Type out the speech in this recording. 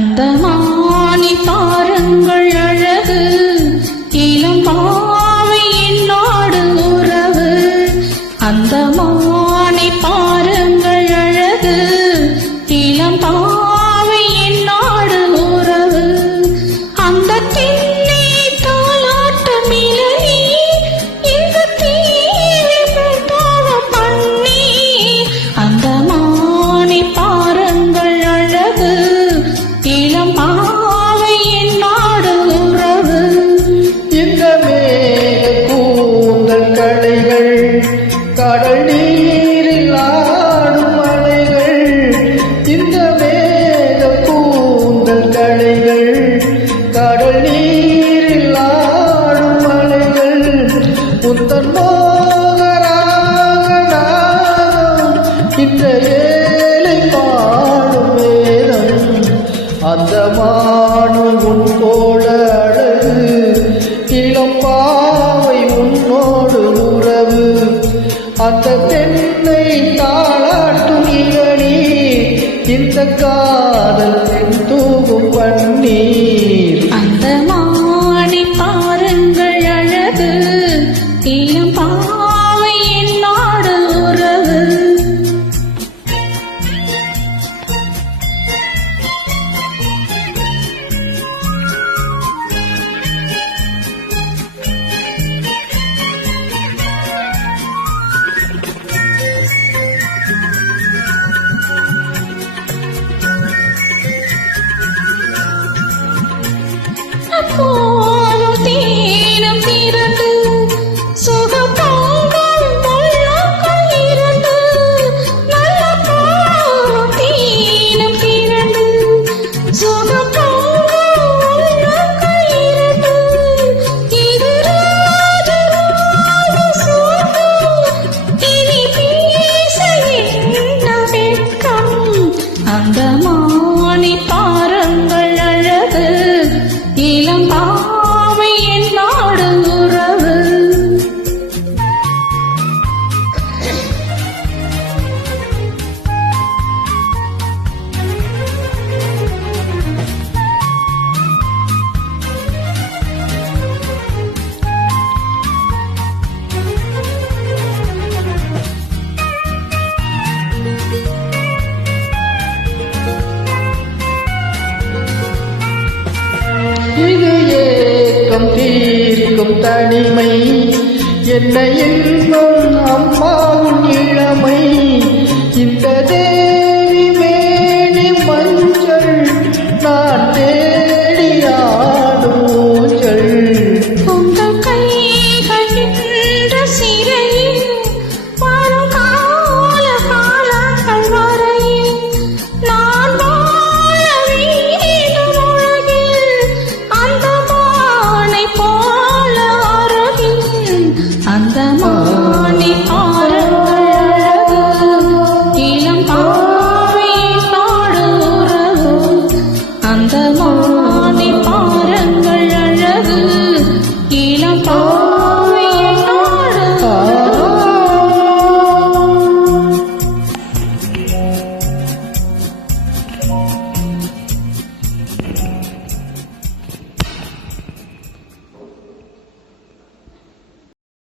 அந்த மானி பாருங்கள் அழகு இளம் பாவை என்னோடு உறவு அந்த மானி பாருங்கள் அழகு இளம் பாவை என்னோடு உறவு அந்த திண்ணை தாலாட்ட மிளனி இந்த தீவி பிரதானம் பண்ணி அந்த மானி பாருங்கள் அழகு இளம் பாவை என்னோடு உறவு இந்த மேக கூந்தல் களைகள் கடல் நீரில் ஆடும் அலைகள் இந்த மேக கூந்தல் களைகள் கடல் நீரில் ஆடும் அலைகள் புத்தன் மோகராகம் இந்த ஏழை பாடும் வேதம் அந்த மானும் உன் போல அழகு இளம் பாவை உன்னோடு உறவு அந்த பெண்ணை தாளாட்டும் இளநீ இந்த காதல் பெண் தூவும் பன்னீர் அந்த மானி பாருங்கள் அழகு இளம் பாவை என்னோடு உறவு அப்போதும் தீனம் திரண்டு சுகம் பொங்கும் உள்ளங்கள் இரண்டு நல்ல போதும் தீனம் திரண்டு சுகம் பொங்கும் உள்ளங்கள் இரண்டு இது ராஜராஜ சோகம் இனி பேச என்ன வெட்கம் அந்த மானி பாருங்கள் அழகு இளம் பாவை என்னோடு உறவு இது ஏக்கம் தீர்க்கும் தனிமை என்ன இன்னும்